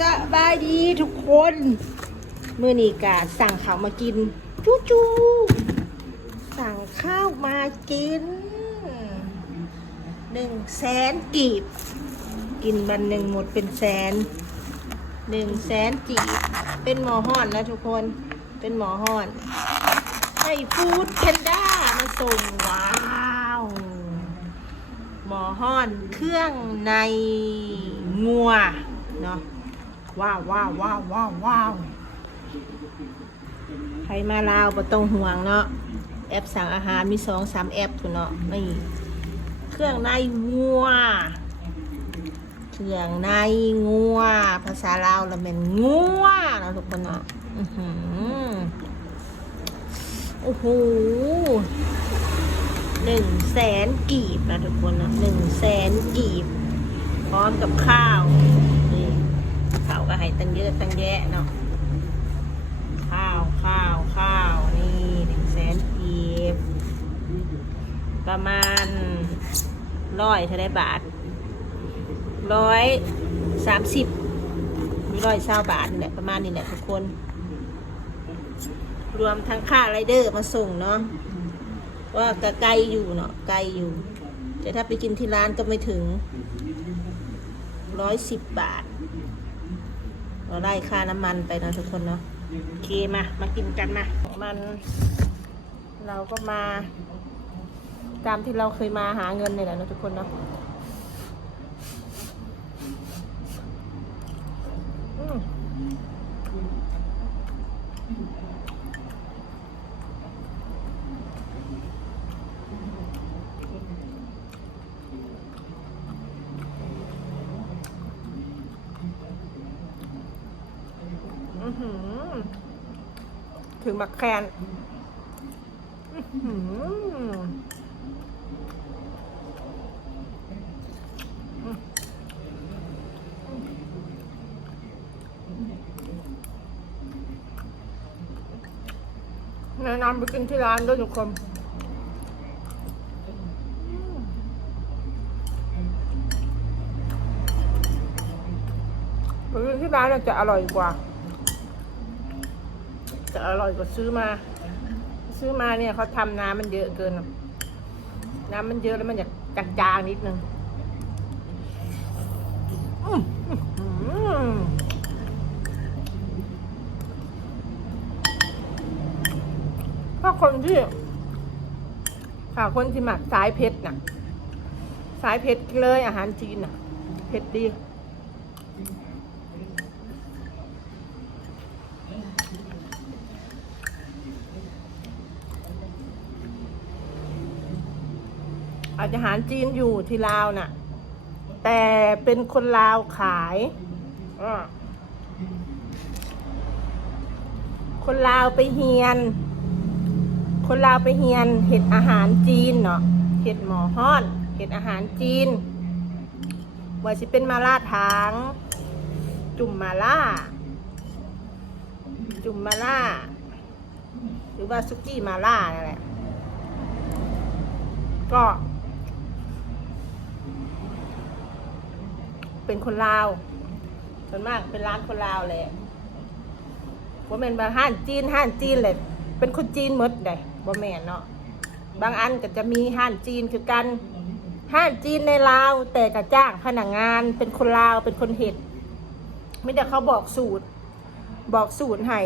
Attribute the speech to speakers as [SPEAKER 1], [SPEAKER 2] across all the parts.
[SPEAKER 1] สบายดีทุกคนเมื่อนี้กาสั่งข้าวมากิน จู้จูสั่งข้าวมากินหนึ่งแสนกีบ กินวันหนึ่งหมดเป็นแสนหนึ่งแสนกีบ เป็นหมอห้อนนะทุกคนเป็นหมอห้อนให้ฟูดแพนด้ามาส่งว้าวหมอห้อนเครื่องในงัวเนาะ ว้าวว้าวว้าวว้าวว้าวใครมาลาวบ่ต้องห่วงเนาะแอปสั่งอาหารมีสองสามแอปคุณเนาะนี่เครื่องในงัว เครื่องในงัว ภาษาลาวเราเป็นงัวเนาะทุกคนเนาะอือหือโอ้โหหนึ่งแสนกีบนะทุกคนนะหนึ่งแสนกีบ พร้อมกับข้าว ให้ตั้งเยอะตั้งแยะเนาะข้าวข้าวข้าวนี่หนึ่งแสนกีบประมาณร้อยเท่าไรบาทร้อยสามสิบร้อยเศร้าบาทนี่แหละประมาณนี้แหละทุกคน รวมทั้งค่าไรเดอร์มาส่งเนาะว่าก็ไกลอยู่เนาะไกลอยู่แต่ถ้าไปกินที่ร้านก็ไม่ถึงร้อยสิบบาท เราได้ค่าน้ำมันไปนะทุกคนเนาะโอเคมามากินกันมา มัน เราก็มา ตามที่เราเคยมาหาเงินนี่แหละนะทุกคนเนาะอืม อื้อหือ มักแคนแนะนำไปกินที่ร้านด้วยทุกคนไปกินที่ร้านจะอร่อยกว่า จะอร่อยกว่าซื้อมา ซื้อมาเนี่ยเขาทำน้ำมันเยอะเกิน น้ำมันเยอะแล้วมันจะจางๆนิดนึงอื้อหือถ้าคนที่ถ้าคนที่หมักสายเผ็ดน่ะ สายเผ็ดเลยอาหารจีนน่ะ เผ็ดดี อาหารจีนอยู่ที่ลาวน่ะ แต่เป็นคนลาวขายคนลาวไปเฮียน คนลาวไปเฮียนเห็ดอาหารจีนเนาะเห็ดหมอฮ้อนเห็ดอาหารจีนว่าจะเป็นมาล่าทาง จุ่มมาล่า จุ่มมาล่า หรือว่าซุกี้มาล่านั่นแหละก็ เป็นคนลาวส่วนมากเป็นร้านคนลาวแหละว่าแม่นบางห้านจีนห้านจีนเลยเป็นคนจีนหมดเลยบ่แม่นเนาะบางอันก็จะมีห้านจีนคือกันห้านจีนในลาวแต่กระจ้างพนักงานเป็นคนลาวเป็นคนเห็ดไม่แต่เขาบอกสูตร บอกสูตรให้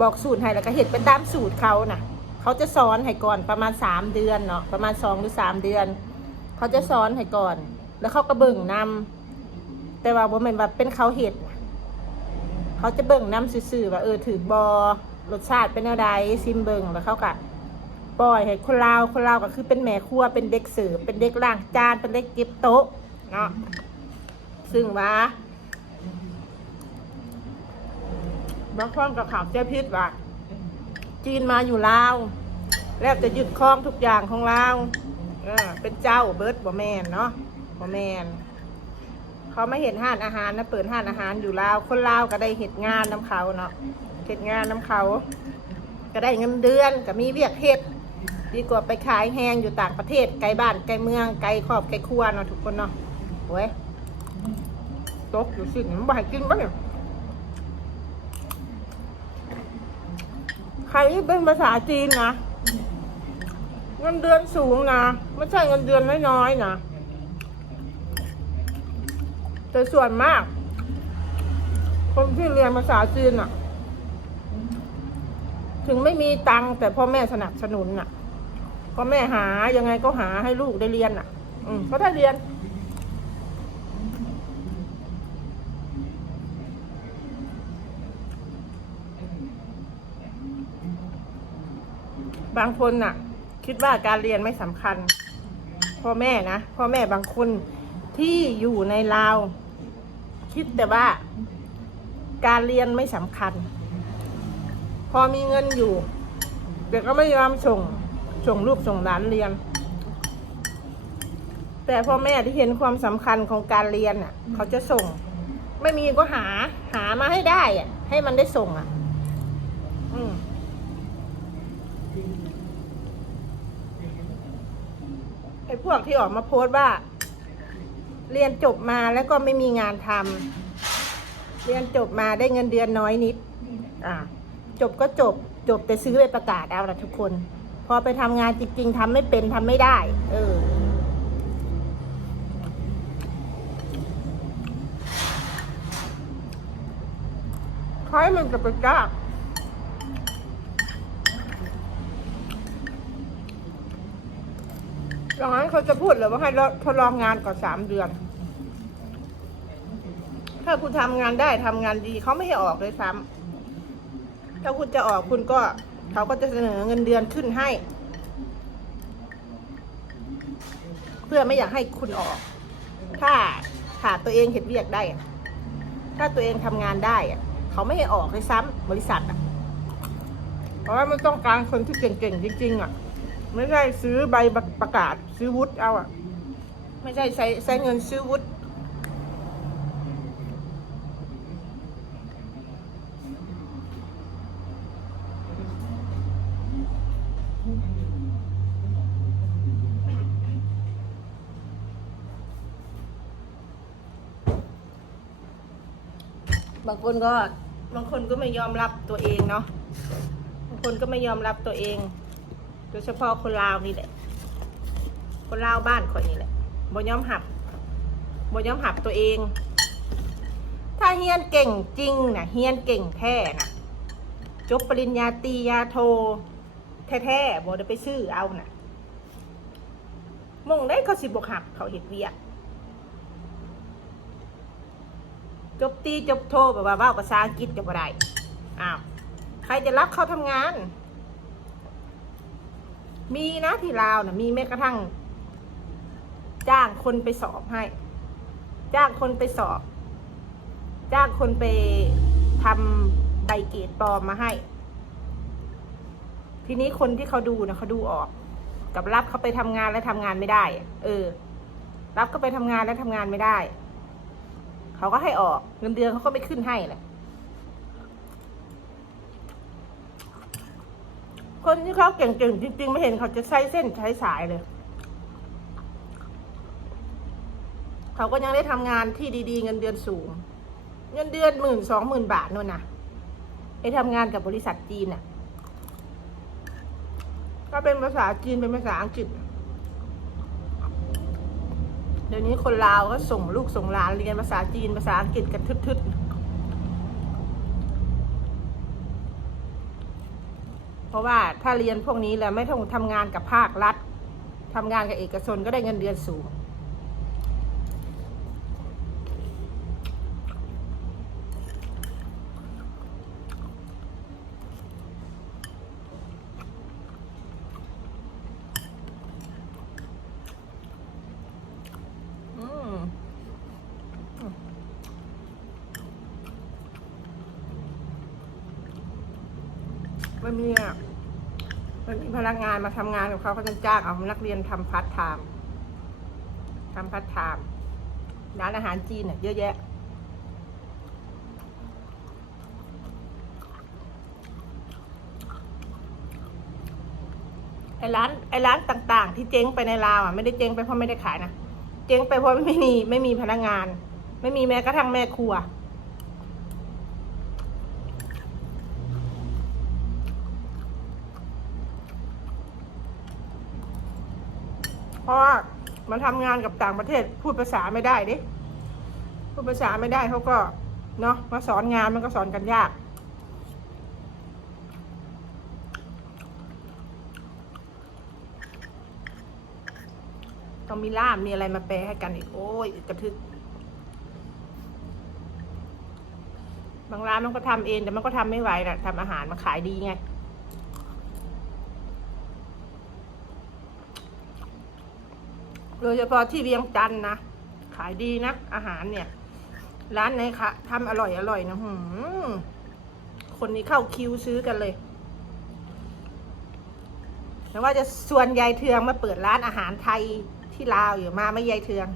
[SPEAKER 1] บอกสูตรให้แล้วก็เห็ดเป็นตามสูตรเขาน่ะ เขาจะสอนให้ก่อนประมาณสามเดือนเนาะประมาณสองหรือสามเดือน เขาจะสอนให้ก่อน แล้วเขาก็เบิ่งนำแต่ว่าบ่แม่นว่าเป็นเขาเห็ด เขาจะเบิ่งนำซื่อๆว่าเออถือบอรสชาติเป็นอะไรซิมเบิ่งแล้วเขาก็ปล่อยให้คนลาวคนลาวก็คือเป็นแม่ครัวเป็นเด็กเสิร์ฟเป็นเด็กล้างจานเป็นเด็กเก็บโต๊ะเนาะซึ่งว่าบางคนก็ข่าวเจ้าพิษว่าจีนมาอยู่ลาว แล้วจะยึดครองทุกอย่างของลาวเออเป็นเจ้าเบิร์ดบ่แมนเนาะ บ่แมนเขามาเห็นห้านอาหารนะเปิดห้านอาหารอยู่ลาวคนลาวก็ได้เห็ดงานน้ำเขาเนาะเห็ดงานน้ำเขา ก็ได้เงินเดือนก็มีเวียกเฮ็ดดีกว่าไปขายแฮงอยู่ต่างประเทศไกลบ้านไกลเมืองไกลครอบไกลครัวเนาะทุกคนเนาะโอ้ยตกอยู่สิมันบ่ให้กินบ้างเนี่ยใครที่เป็นภาษาจีนนะเงินเดือนสูงนะไม่ใช่เงินเดือนน้อยๆนะ แต่ส่วนมาก คนที่เรียนภาษาจีนอะ ถึงไม่มีตังค์แต่พ่อแม่สนับสนุนน่ะพ่อแม่หายังไงก็หาให้ลูกได้เรียนน่ะ อืมก็ได้เรียนบางคนน่ะ คิดว่าการเรียนไม่สำคัญ พ่อแม่นะ พ่อแม่บางคนที่อยู่ในลาว คิดแต่ว่า การเรียนไม่สำคัญ พอมีเงินอยู่แต่ก็ไม่ยอมส่งส่งลูกส่งหลานเรียน แต่พ่อแม่ที่เห็นความสำคัญของการเรียนอะ เขาจะส่ง ไม่มีก็หาหามาให้ได้อะ ให้มันได้ส่งอะ อืมไอ้พวกที่ออกมาโพสต์ว่า เรียนจบมาแล้วก็ไม่มีงานทำเรียนจบมาได้เงินเดือนน้อยนิด อ่า จบก็จบ จบแต่ซื้อไปประกาศเอาละทุกคน พอไปทำงานจริงๆทำไม่เป็นทำไม่ได้ เออคล้ายมันจะไปจ้าง ดังนั้นเขาจะพูดเลยว่าให้เราทดลองงานก่อนสามเดือน ถ้าคุณทำงานได้ทำงานดีเขาไม่ให้ออกเลยซ้ำถ้าคุณจะออกคุณก็เขาก็จะเสนอเงินเดือนขึ้นให้ เพื่อไม่อยากให้คุณออก ถ้าขาดตัวเองเห็นเวียกได้ ถ้าตัวเองทำงานได้เขาไม่ให้ออกเลยซ้ำบริษัทอะเพราะว่ามันต้องการคนที่เก่งๆจริงๆอะ ไม่ใช่ซื้อใบประกาศ ซื้อวุฒิเอาอะไม่ใช่ใช้ใช้เงินซื้อวุฒิบางคนก็บางคนก็ไม่ยอมรับตัวเองเนาะบางคนก็ไม่ยอมรับตัวเอง โดยเฉพาะคนลาวนี่แหละ คนลาวบ้านคนนี้แหละบ่ยอมหับบ่ยอมหับตัวเอง ถ้าเฮียนเก่งจริงนะเฮียนเก่งแท้นะจบปริญญาตรียาโท แท้ๆบ่ได้ไปซื้อเอานะมงได้เขาสิบกหับเขาเห็ดเวียกจบตีจบโทแบบว่าเว่าภาษาอังกฤษจะบ่ได้อ้าว ใครจะรับเขาทำงาน มีนะที่ลาวนะมีแม้กระทั่ง จ้างคนไปสอบให้ จ้างคนไปสอบ จ้างคนไปทำใบเกรดปลอมมาให้ ทีนี้คนที่เขาดูนะเขาดูออก กับรับเขาไปทำงานแล้วทำงานไม่ได้ เออ รับเขาไปทำงานแล้วทำงานไม่ได้ เขาก็ให้ออกเงินเดือนเขาก็ไม่ขึ้นให้แหละ คนที่เขาเก่งๆจริง ๆ ไม่เห็นเขาจะใช้เส้นใช้สายเลย เขาก็ยังได้ทำงานที่ดี ๆ เงินเดือนสูง เงินเดือนหมื่นสองหมื่นบาทนู่นนะไปทำงานกับบริษัทจีนน่ะ ก็เป็นภาษาจีนเป็นภาษาอังกฤษ เดี๋ยวนี้คนลาวก็ส่งลูกส่งหลานเรียนภาษาจีนภาษาอังกฤษกันทึดๆ เพราะว่าถ้าเรียนพวกนี้แล้วไม่ต้องทำงานกับภาครัฐทำงานกับเอกชนก็ได้เงินเดือนสูง อืม มันมีอะมันมีพนักงานมาทำงานกับเขาเขาจะจ้างเอานักเรียนทำพาร์ทไทม์ทำพาร์ทไทม์ร้านอาหารจีนเนี่ยเยอะแยะ ไอ้ร้านไอ้ร้านต่าง ๆ ที่เจ๊งไปในลาวอะไม่ได้เจ๊งไปเพราะไม่ได้ขายนะ เจ๊งไปเพราะไม่มีไม่มีพนักงาน ไม่มีแม้กระทั่งแม่ครัว ราะว่ามันทำงานกับต่างประเทศพูดภาษาไม่ได้ดิพูดภาษาไม่ได้เขาก็เนาะมาสอนงานมันก็สอนกันยากต้องมีล่ามมีอะไรมาแปลให้กันอีกโอ้ยกระทึกบางร้านมันก็ทำเองแต่มันก็ทำไม่ไหวนะทำอาหารมาขายดีไง โดยเฉพาะที่เวียงจันทน์นะ ขายดีนะ อาหารเนี่ย ร้านไหนคะทำอร่อยอร่อยนะหืมคนนี้เข้าคิวซื้อกันเลยแล้วว่าจะส่วนยายเทืองมาเปิดร้านอาหารไทยที่ลาวอยู่มาไม่ยายเทือง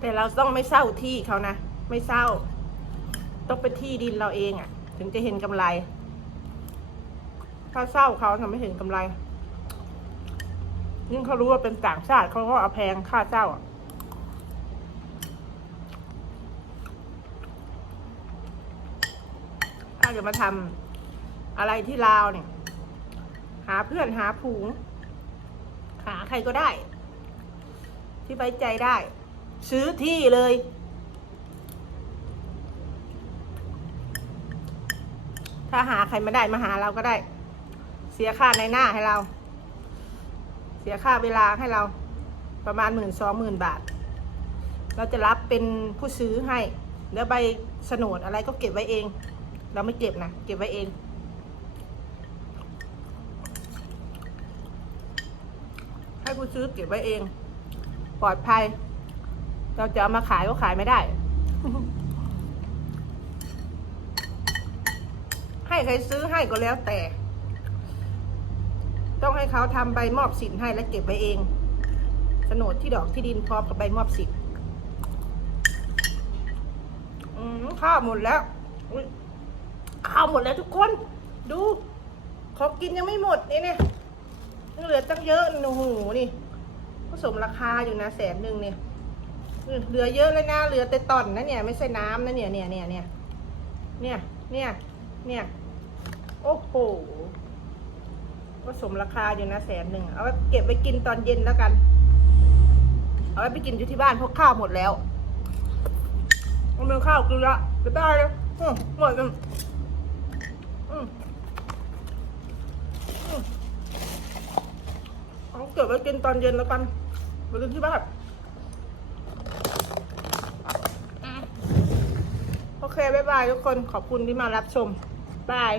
[SPEAKER 1] แต่เราต้องไม่เศร้าที่เขานะ ไม่เศร้า ต้องเป็นที่ดินเราเองอะ่ะ ถึงจะเห็นกำไร ถ้าเศร้าเขาทำไม่เห็นกำไรยิ่งเขารู้ว่าเป็นต่างชาติเขาก็เอาแพงค่าเจ้าอะถ้าจะมาทำอะไรที่ลาวเนี่ย หาเพื่อนหาผูงหาใครก็ได้ ที่ไว้ใจได้ ซื้อที่เลย ถ้าหาใครไม่ได้มาหาเราก็ได้ เสียค่าในหน้าให้เรา เสียค่าเวลาให้เราประมาณหมื่นสองหมื่นบาท เราจะรับเป็นผู้ซื้อให้ แล้วใบโฉนดอะไรก็เก็บไว้เอง เราไม่เก็บนะเก็บไว้เอง ให้ผู้ซื้อเก็บไว้เอง ปลอดภัย เราจะเอามาขายก็ขายไม่ได้ ให้ใครซื้อให้ก็แล้วแต่ ต้องให้เขาทำใบมอบสิทธิ์ให้และเก็บไว้เองโฉนดที่ดอกที่ดินพร้อมกับใบมอบสิทธิ์อืมข้าวหมดแล้วข้าวหมดแล้วทุกคน ดูของกินยังไม่หมดนี่เนี่ยยังเหลือตั้งเยอะโอ้โหนี่ผสมราคาอยู่นะแสนหนึ่งเนี่ยเหลือเยอะเลยนะเหลือแต่ตอนนะเนี่ย ไม่ใช่น้ำนะเนี่ยเนี่ยเนี่ยเนี่ยเนี่ยเนี่ยเนี่ย โอ้โหผสมราคาอยู่นะแสนหนึ่ง เอาไว้เก็บไว้กินตอนเย็นแล้วกัน เอาไว้ไปกินอยู่ที่บ้านเพราะข้าวหมดแล้วมันเป็นข้าวกินละจะได้แล้วหมดแล้วอืมอืมเอาเก็บไว้กินตอนเย็นแล้วกันไปกินที่บ้านโอเค บ๊ายบายทุกคน ขอบคุณที่มารับชม บาย